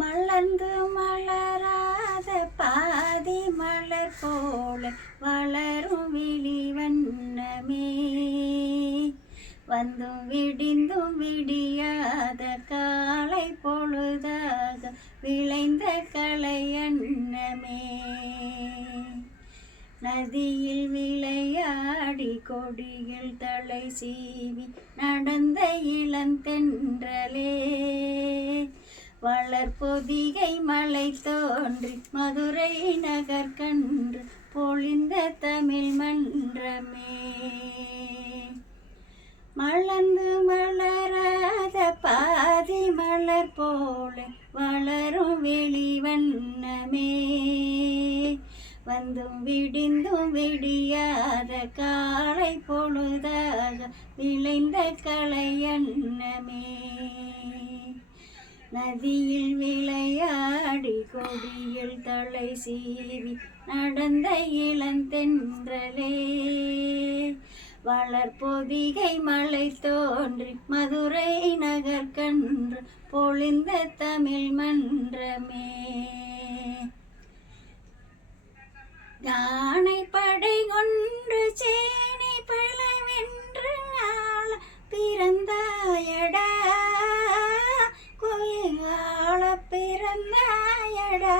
மலர்ந்து மலராத பாதி மலர் போல வளரும் விழி வண்ணமே, வந்தும் விடிந்தும் விடியாத காலை பொழுதாக விளைந்த கலை அன்னமே. நதியில் விளையாடி கொடியில் தலை சீவி நடந்த இளந்தென்றலே, வளர்பொதிகை மலை தோன்றி மதுரை நகர் கன்று பொழிந்த தமிழ் மன்றமே. மலர்ந்து மலராத பாதி மலர் போல வளரும் வெளி வண்ணமே, வந்தும் விடிந்தும் விடியாத காலை பொழுதாக விளைந்த கலை அன்னமே. நதியில் விளையாடி கொடியில் தலை சீவி நடந்த இளந்தென்றலே, வளர்பொதிகை மலை தோன்றி மதுரை நகர் கன்று பொழிந்த தமிழ் மன்றமே. யானை படை கொண்டு சேனை பலவென்று ஆள பிறந்தாயடா, குயிலாள பிறந்தாயடா.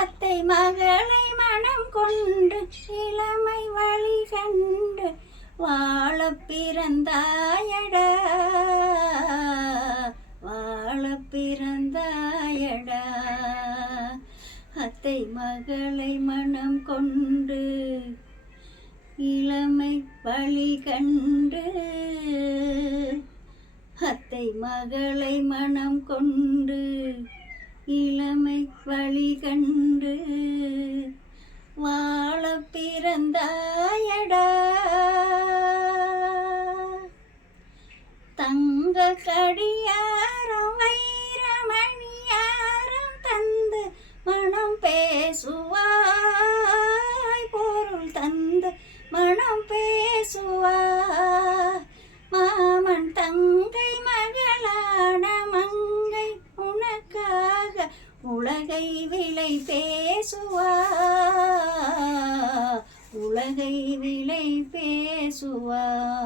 அத்தை மகளை மனம் கொண்டு இளமை வழி கண்டு வாழ பிறந்தாயடா, வாழ பிறந்தாயடா. அத்தை மகளை மனம் கொண்டு இளமை வழி கண்டு, அத்தை மகளை மனம் கொண்டு இளமை வழி கண்டு வாழ பிறந்தாயடா. தங்க கடியாரம் வைரமணியாரம் தந்து மனம் பேசுவாய், பொருள் தந்து மனம் பேசுவாய். மாமன் தங்கை மகளான மங்கை உனக்காக உலகை விலை பேசுவாய், உலகை விலை பேசுவாய்.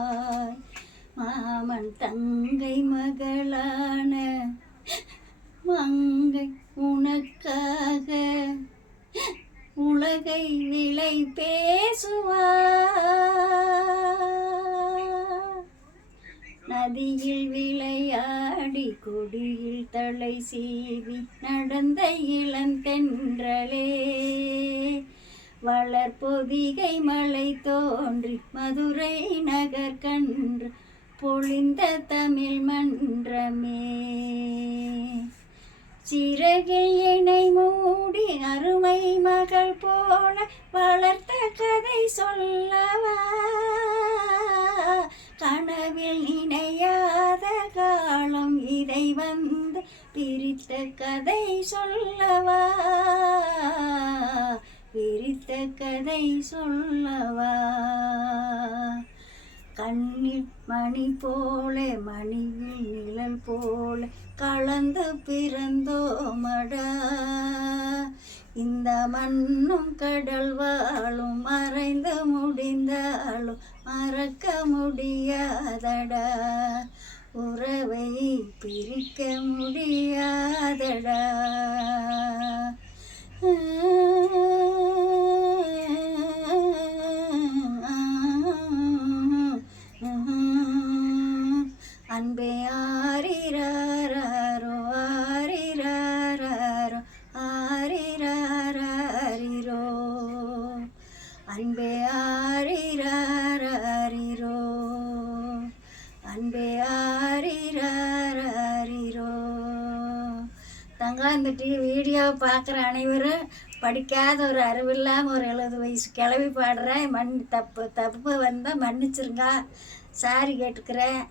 மாமன் தங்கை மகளான மங்கை உனக்காக உலகை விலை பேசுவார். நதியில் விளையாடி கொடியில் தலை சீவி நடந்த இளந்தென்றலே, வளர்பொதிகை மலை தோன்றி மதுரை நகர் கன்று பொழிந்த தமிழ் மன்றமே. சிறகில் இணை மூடி அருமை மகள் போல வளர்த்த கதை சொல்லவா, கனவில் நினையாத காலம் இதை வந்து பிரித்த கதை சொல்லவா, பிரித்த கதை சொல்லவா. கண்ணில் மணி போல மணியில் நிழல் போல கலந்து பிறந்தோமடா, இந்த மண்ணும் கடல் வாழும் மறைந்து முடிந்தாலும் மறக்க முடியாதடா, உறவை பிரிக்க முடியாதடா. அன்பே ஆரிராரோ ஆரிராரோ ஆரிராரோ, அன்பே ஆரிராரோ, அன்பே ஆரிராரோ. தங்காந்துட்டு வீடியோவை பார்க்குற அனைவரும் படிக்காத ஒரு அறிவில்லாமல் ஒரு 70 வயசு கிளவி பாடுறேன். தப்பு வந்தால் மன்னிச்சிருங்க, சாரி கேட்டுக்கிறேன்.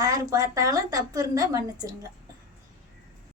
யார் பார்த்தாலும் தப்பு இருந்தால் மன்னிச்சிருங்க.